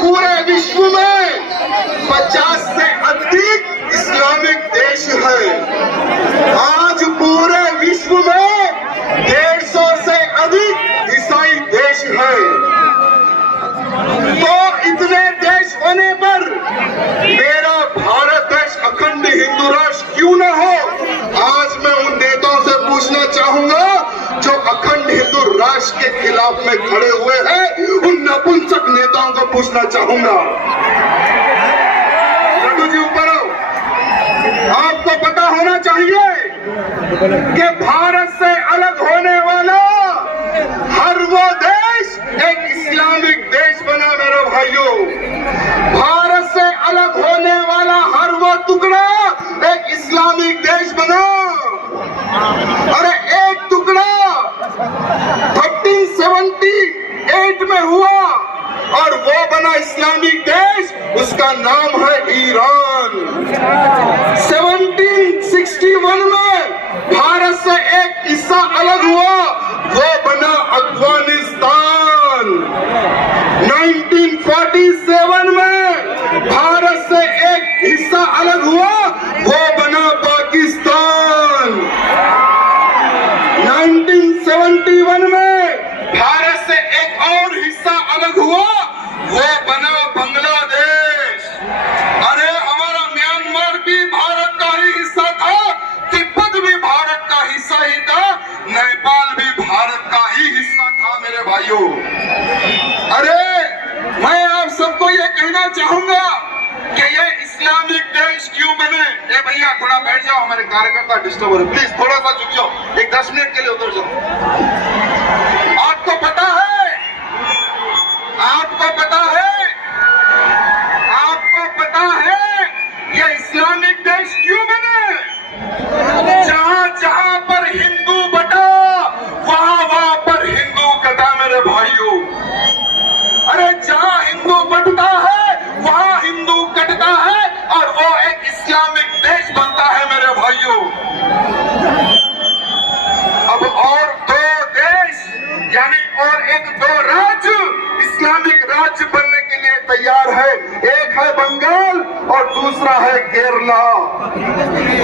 पूरे विश्व में 50 से अधिक इस्लामिक देश है। आज पूरे विश्व में 150 से अधिक ईसाई देश है। तो इतने देश होने पर मेरा भारत देश अखंड हिंदू राष्ट्र क्यों न हो? आज मैं उन नेताओं से पूछना चाहूंगा जो अखंड हिंदू राष्ट्र के खिलाफ में खड़े हुए हैं, उन नपुंसक नेताओं को पूछना चाहूंगा। लड्डू जी ऊपर आओ। आपको पता होना चाहिए कि भारत से अलग होने वाला हर वो देश एक इस्लामिक देश बना मेरे भाइयों। भारत से अलग होने वाला हर वो टुकड़ा एक इस्लामिक देश बना। अरे एक टुकड़ा 1378 में हुआ और वो बना इस्लामिक देश, उसका नाम है ईरान। 1761 में भारत से एक हिस्सा अलग हुआ, वो बना अफगानिस्तान। 1947 में भारत से एक हिस्सा अलग हुआ, वो बना पाकिस्तान। 1971 में भारत से एक और हिस्सा अलग हुआ, वो बना बांग्लादेश। अरे हमारा म्यांमार भी भारत का ही हिस्सा था, तिब्बत भी भारत का हिस्सा ही था, नेपाल भी भारत का ही हिस्सा था मेरे भाइयों। अरे मैं आप सबको ये कहना चाहूंगा कि ये इस्लामिक देश क्यों बने। ए भैया थोड़ा बैठ जाओ, हमारे कार्यकर्ता डिस्टर्ब हो रहे, प्लीज थोड़ा सा झुक जाओ, एक 10 मिनट के लिए उधर जाओ। आपको पता है, आपको पता है, आपको पता है ये इस्लामिक देश क्यों बने? जहां जहां पर हिंदू बटा, वहां पर हिंदू कटा मेरे भाइयों। अरे जहां हिंदू बटता है वहां हिंदू कटता है और वो एक इस्लामिक देश बनता है मेरे भाइयों। अब और दो देश यानी और एक दो राज्य इस्लामिक राज्य बनने के लिए तैयार है। एक है बंगाल और दूसरा है केरला।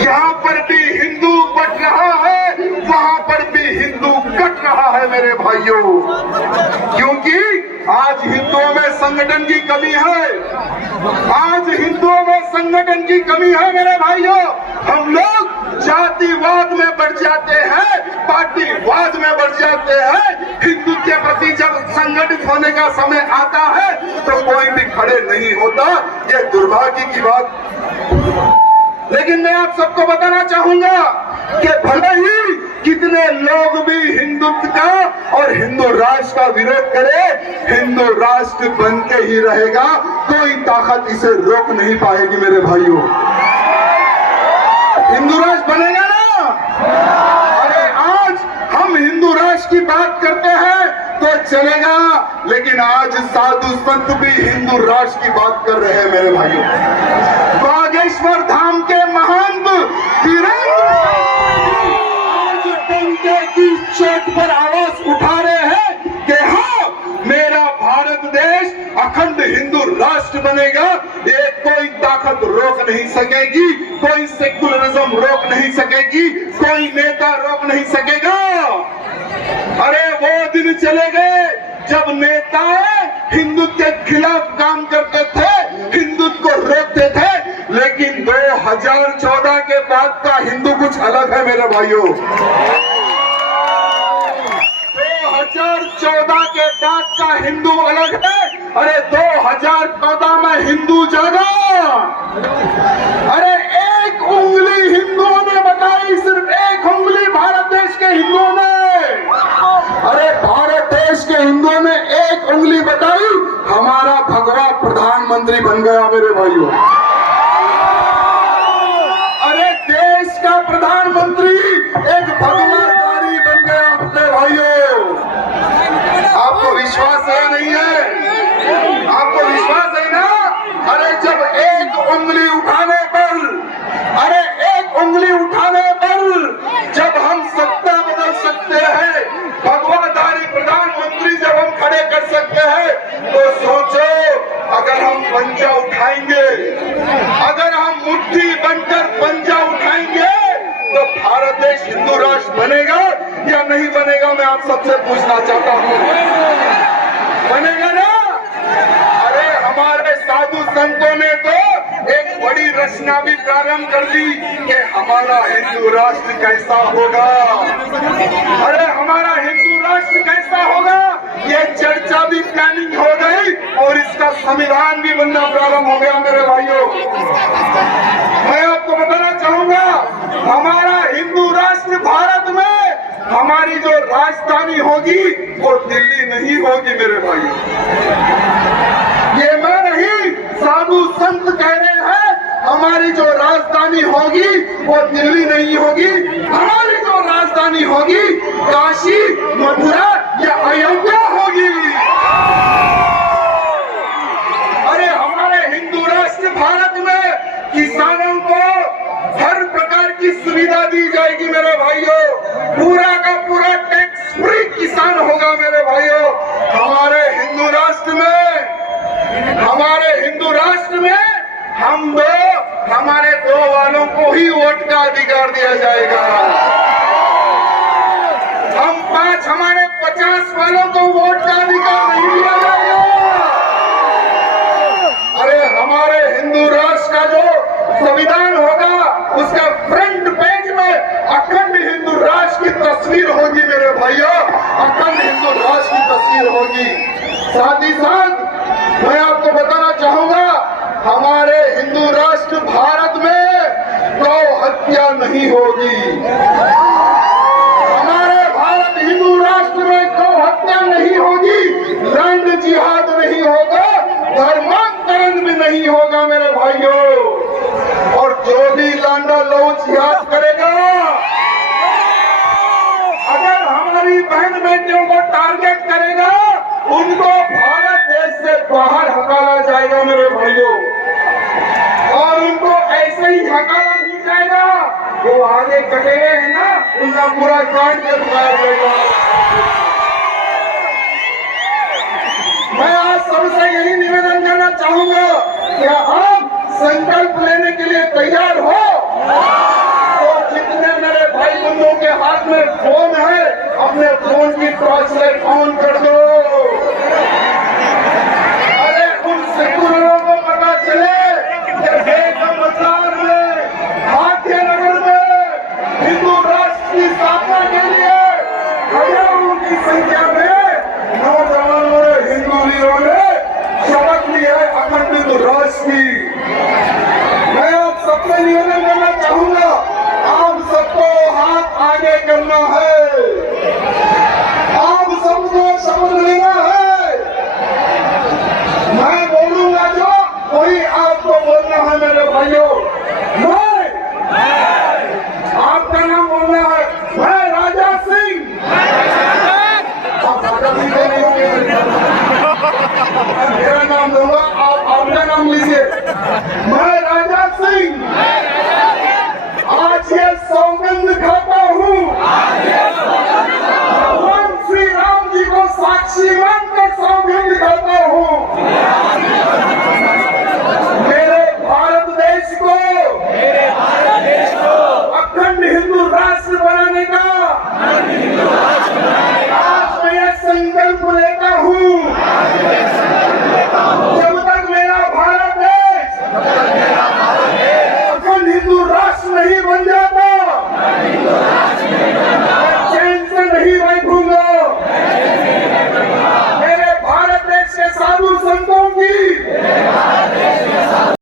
यहाँ पर भी हिंदू बट रहा है, वहां पर भी हिंदू कट रहा है मेरे भाइयों। क्योंकि आज हिंदुओं में संगठन की कमी है, आज हिंदुओं में संगठन की कमी है मेरे भाइयों। हम लोग जातिवाद में बढ़ जाते हैं, पार्टीवाद में बढ़ जाते हैं। हिंदू के प्रति जब संगठित होने का समय आता है तो कोई भी खड़े नहीं होता, ये दुर्भाग्य की बात। लेकिन मैं आप सबको बताना चाहूंगा कि भले ही कितने लोग भी हिंदुत्व का और हिंदू राष्ट्र का विरोध करे, हिंदू राष्ट्र बन के ही रहेगा, कोई ताकत इसे रोक नहीं पाएगी मेरे भाइयों। हिंदू राष्ट्र बनेगा ना। अरे आज हम हिंदू राष्ट्र की बात करते हैं तो चलेगा, लेकिन आज साधु संत भी हिंदू राष्ट्र की बात कर रहे हैं मेरे भाइयों। बागेश्वर धाम के महंत आज डंके की चोट पर आवाज उठा रहे हैं कि हाँ, मेरा भारत देश अखंड हिंदू राष्ट्र बनेगा। ये कोई ताकत रोक नहीं सकेगी, कोई सेक्युलरिज्म रोक नहीं सकेगी, कोई नेता रोक नहीं सकेगा। अरे वो दिन चले गए जब नेता हिंदुत्व के खिलाफ काम करते थे, हिंदुत्व को रोकते थे। लेकिन 2014 के बाद का हिंदू कुछ अलग है मेरे भाइयों। 2014 के बाद का हिंदू अलग है। अरे 2014 में हिंदू जागा। अरे एक उंगली हिंदुओं ने बताई, सिर्फ एक उंगली भारत देश के हिंदुओं ने। अरे भारत देश के हिंदुओं ने एक उंगली बताई, हमारा भगवा प्रधानमंत्री बन गया मेरे भाइयों। अरे देश का प्रधानमंत्री एक भगवाधारी बन गया अपने भाइयों। आपको विश्वास है नहीं है? आपको विश्वास है ना? अरे जब एक उंगली उठाने पर, अरे एक उंगली उठाने पर जब हम सत्ता बदल सकते हैं, भगवाधारी प्रधानमंत्री जब हम खड़े कर सकते हैं, तो सोचो अगर आप सबसे पूछना चाहता हूँ, बनेगा ना? अरे हमारे साधु संतों ने तो एक बड़ी रचना भी प्रारंभ कर दी कि हमारा हिंदू राष्ट्र कैसा होगा। अरे हमारा हिंदू राष्ट्र कैसा होगा, ये चर्चा भी प्लानिंग हो गई और इसका संविधान भी बनना प्रारंभ हो गया। मेरे भाइयों, मैं आपको बताना चाहूंगा, हमारा हिंदू राष्ट्र भारत में हमारी जो राजधानी होगी वो दिल्ली नहीं होगी। मेरे भाइयों, ये मैं नहीं, साधु संत कह रहे हैं, हमारी जो राजधानी होगी वो दिल्ली नहीं होगी। हमारी जो राजधानी होगी काशी, मथुरा या अयोध्या होगी। अरे हमारे हिंदू राष्ट्र भारत में किसानों को हर प्रकार की सुविधा दी जाएगी। मेरे भाइयों, पूरा का पूरा टैक्स फ्री किसान होगा। मेरे भाइयों, हमारे हिंदू राष्ट्र में हमारे दो वालों को ही वोट का अधिकार दिया जाएगा। हम 5 हमारे 50 वालों को वोट का अधिकार नहीं दिया जाएगा। अरे हमारे हिंदू राष्ट्र का जो संविधान होगा उसका फ्रंट पेज में अखंड हिंदू राष्ट्र की तस्वीर होगी। मेरे भाइयों, अखंड हिंदू राष्ट्र की तस्वीर होगी। साथ ही साथ मैं आपको बताना चाहूंगा, हमारे हिंदू राष्ट्र भारत में गौ हत्या नहीं होगी। हमारे भारत हिंदू राष्ट्र में गौ हत्या नहीं होगी, लैंड जिहाद नहीं होगा, धर्मांतरण भी नहीं होगा। मेरे भाइयों, और जो भी लांडा लौच जिहाद करेगा, अगर हमारी बहन बेटियों को टारगेट करेगा, उनको भारत देश से बाहर हकाला जाएगा। मेरे भाइयों, और उनको ऐसे ही हकाला नहीं जाएगा, वो आगे कटे गए हैं ना, उनका पूरा काट के उतार देगा। मैं आज सबसे यही निवेदन करना चाहूंगा कि आप संकल्प लेने के लिए तैयार हो, तो जितने मेरे भाई बंधुओं के हाथ में फोन है, अपने फोन की टॉर्च लाइट ऑन कर दो। अरे उन सेकुलरों को पता चले कि बेगम बाजार में, भाग्यनगर में हिंदू राष्ट्र की स्थापना के लिए हजारों की संख्या में नौजवानों ने, हिंदू वीरों ने शपथ ली है अखंड हिंदू राष्ट्र की। मैं आप सबसे निवेदन करना चाहूंगा, आप सबको हाथ आगे करना है, आप सबको समझ लेना है। मैं बोलूंगा जो वही आपको बोलना है। मेरे भाइयों, आपका नाम बोलना है, मैं राजा सिंह। आप राजा सिंह मेरा नाम दूंगा, आप आपका नाम लीजिए। मैं